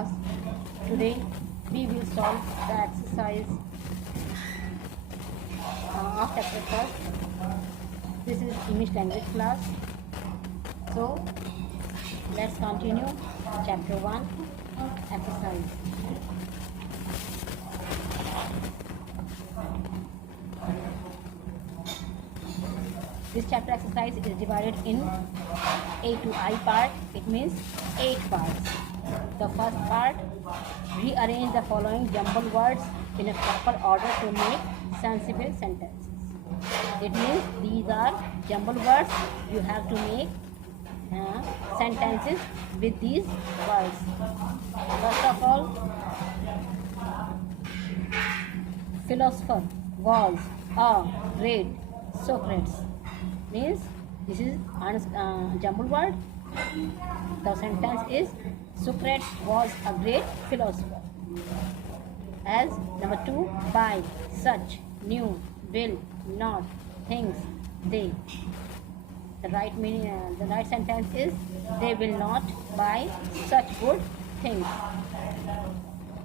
class. Today we will solve the exercise of chapter first. This is English language class. So let's continue chapter 1 exercise. This chapter exercise is divided in A to I part. It means 8 parts. The first part, rearrange the following jumbled words in a proper order to make sensible sentences. It means these are jumbled words. You have to make sentences with these words. First of all, philosopher was a great Socrates. Means this is jumbled word. The sentence is Socrates was a great philosopher. As number 2, by such new will not things they. The right meaning, the right sentence is they will not buy such good things.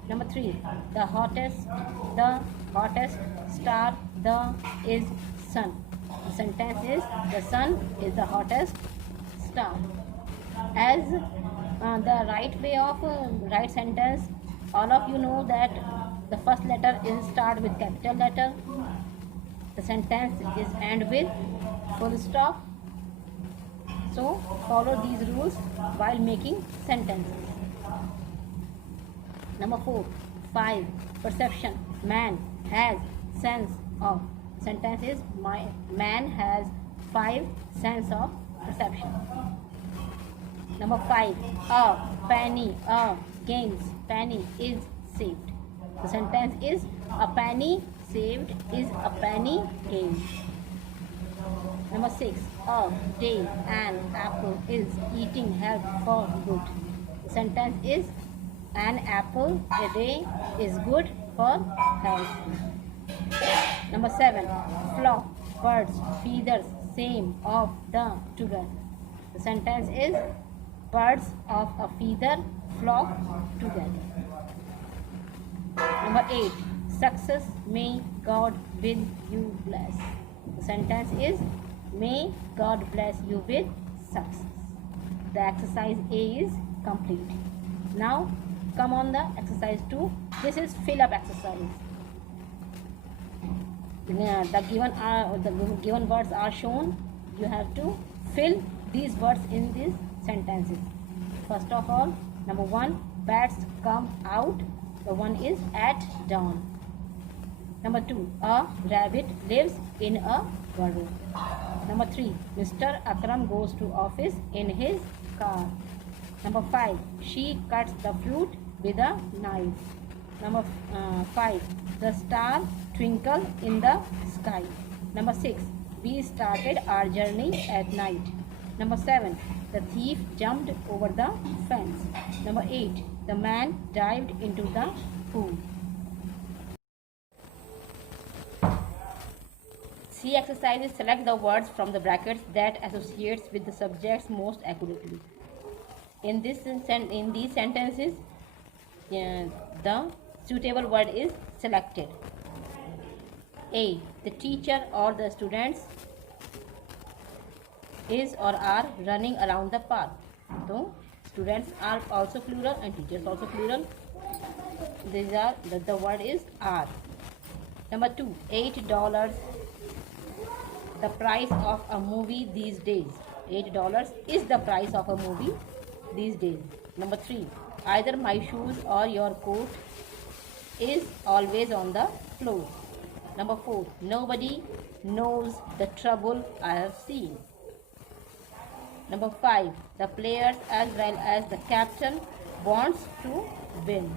Number 3, the hottest star is sun. The sentence is the sun is the hottest star. As the right way of right sentence, all of you know that the first letter is start with capital letter. The sentence is end with full stop. So follow these rules while making sentences. Number 4, 5, perception. Man has sense of. Sentence is my man has 5 sense of perception. Number 5, a penny gains penny is saved. The sentence is a penny saved is a penny gained. Number 6, a day an apple is eating help for good. The sentence is an apple a day is good for health. Number 7, flock birds feathers same of the together. The sentence is birds of a feather flock together. Number 8, success may God with you bless. The sentence is may God bless you with success. The exercise A is complete. Now come on the exercise 2. This is fill up exercise. The given words are shown. You have to fill these words in these sentences. First of all, number 1, bats come out. The one is at dawn. Number 2, a rabbit lives in a burrow. Number 3, Mr. Akram goes to office in his car. Number 5, she cuts the fruit with a knife. Number 5, the star twinkle in the sky. Number 6, we started our journey at night. Number 7, the thief jumped over the fence. Number 8, the man dived into the pool. C exercises, select the words from the brackets that associates with the subjects most accurately. In these sentences, the suitable word is selected. A, the teacher or the students is or are running around the park. So students are also plural and teachers also plural. These are the word is are. Number 2, $8 the price of a movie these days. $8 is the price of a movie these days. Number 3, either my shoes or your coat is always on the floor. Number 4, nobody knows the trouble I have seen. Number 5, the players as well as the captain wants to win.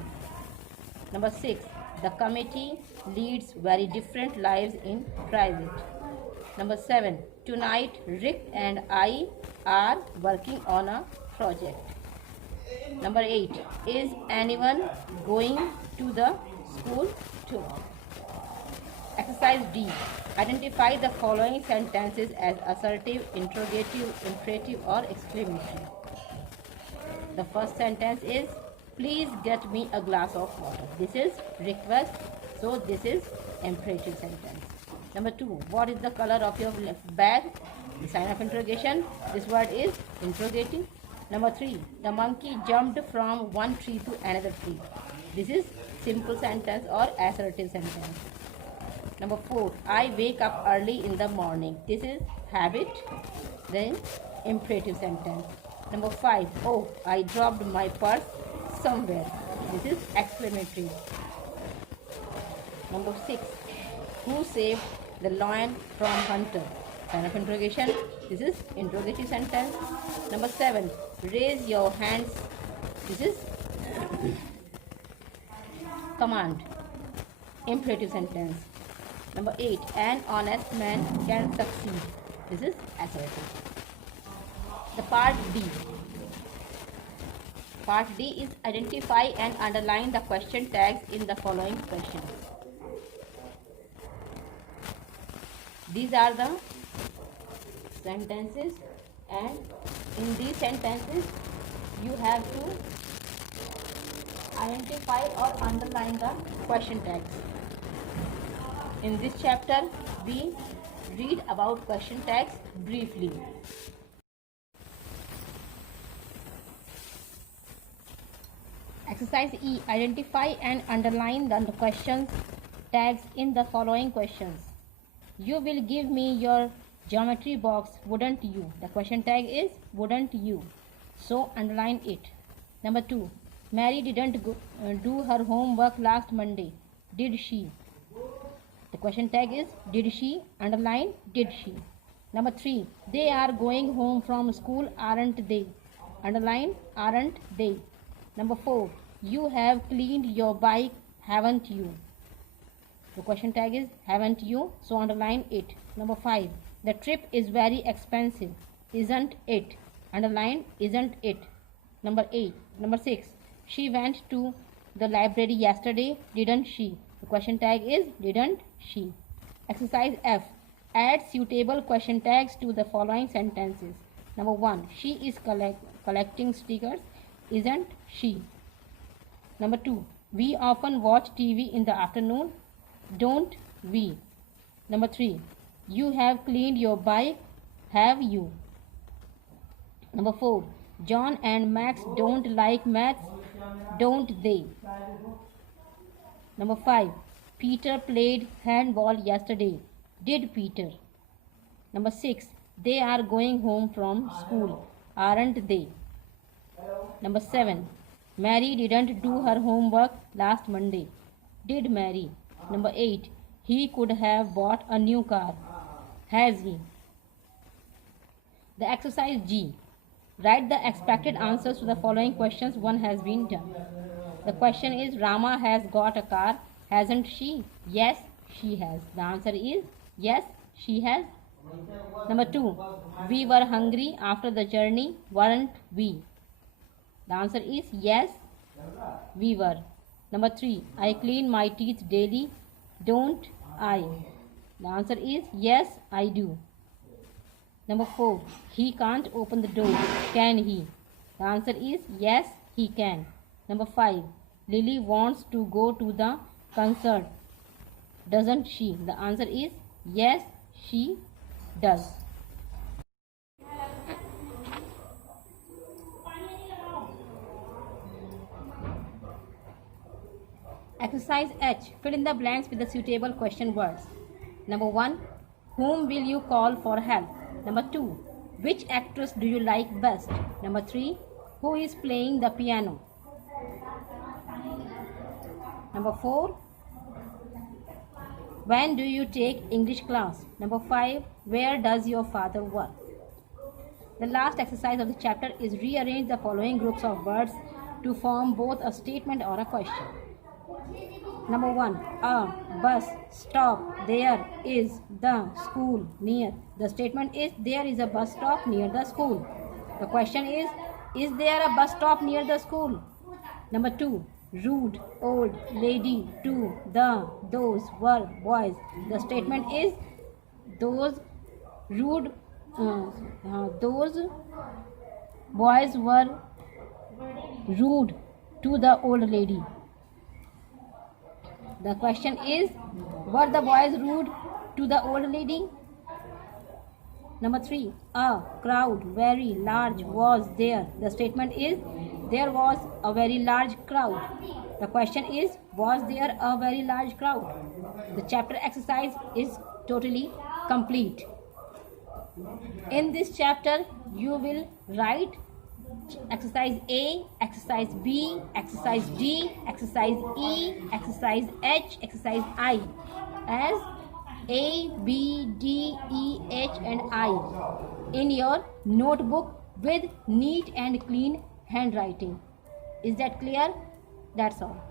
Number 6, the committee leads very different lives in private. Number 7, tonight Rick and I are working on a project. Number 8, is anyone going to the school tomorrow? Exercise D. Identify the following sentences as assertive, interrogative, imperative or exclamatory. The first sentence is Please get me a glass of water. This is request. So this is imperative sentence. Number 2. What is the color of your bag? The sign of interrogation. This word is interrogating. Number 3. The monkey jumped from one tree to another tree. This is simple sentence or assertive sentence. Number 4. I wake up early in the morning. This is habit. Then imperative sentence. Number 5. Oh, I dropped my purse somewhere. This is exclamatory. Number 6. Who saved the lion from hunter? Sign of interrogation. This is interrogative sentence. Number 7. Raise your hands. This is command. Imperative sentence. Number 8. An honest man can succeed. This is assertive. The part D. Part D is identify and underline the question tags in the following questions. These are the sentences, and in these sentences you have to identify or underline the question tags. In this chapter we read about question tags briefly. Exercise E. Identify and underline the questions tags in the following questions. You will give me your geometry box, wouldn't you? The question tag is wouldn't you, so underline it. Number 2. Mary didn't do her homework last Monday, did she? The question tag is did she, underline did she. Number 3. They are going home from school, aren't they? Underline aren't they. Number 4. You have cleaned your bike, haven't you? The question tag is haven't you, so underline it. Number 5. The trip is very expensive, isn't it? Underline isn't it. Number 6. She went to the library yesterday, didn't she? The question tag is didn't she. Exercise F. Add suitable question tags to the following sentences. Number 1. She is collecting stickers, isn't she? Number 2. We often watch TV in the afternoon, don't we? Number 3. You have cleaned your bike, have you? Number 4. John and Max don't like maths, don't they? Number 5. Peter played handball yesterday, did Peter? Number 6. They are going home from school, aren't they? Number 7. Mary didn't do her homework last Monday, did Mary? Number 8. He could have bought a new car, has he? The exercise G. Write the expected answers to the following questions. One has been done. The question is Rama has got a car, hasn't she? Yes, she has. The answer is yes, she has. Number 2. We were hungry after the journey, weren't we? The answer is yes, we were. Number 3. I clean my teeth daily, don't I? The answer is yes, I do. Number 4. He can't open the door, can he? The answer is yes, he can. Number 5. Lily wants to go to the concert, doesn't she? The answer is yes, she does. Exercise H. Fill in the blanks with the suitable question words. Number 1. Whom will you call for help? Number 2. Which actress do you like best? Number 3. Who is playing the piano? Number 4. When do you take English class? Number 5. Where does your father work? The last exercise of the chapter is rearrange the following groups of words to form both a statement or a question. Number 1. A bus stop. There is the school near. The statement is there is a bus stop near the school. The question is there a bus stop near the school? Number 2. Rude old lady to the those were boys. The statement is those rude those boys were rude to the old lady. The question is, were the boys rude to the old lady? Number 3, a crowd very large was there. The statement is, there was a very large crowd. The question is, was there a very large crowd? The chapter exercise is totally complete. In this chapter, you will write exercise A, exercise B, exercise D, exercise E, exercise H, exercise I as A, B, D, E, H and I in your notebook with neat and clean handwriting. Is that clear? That's all.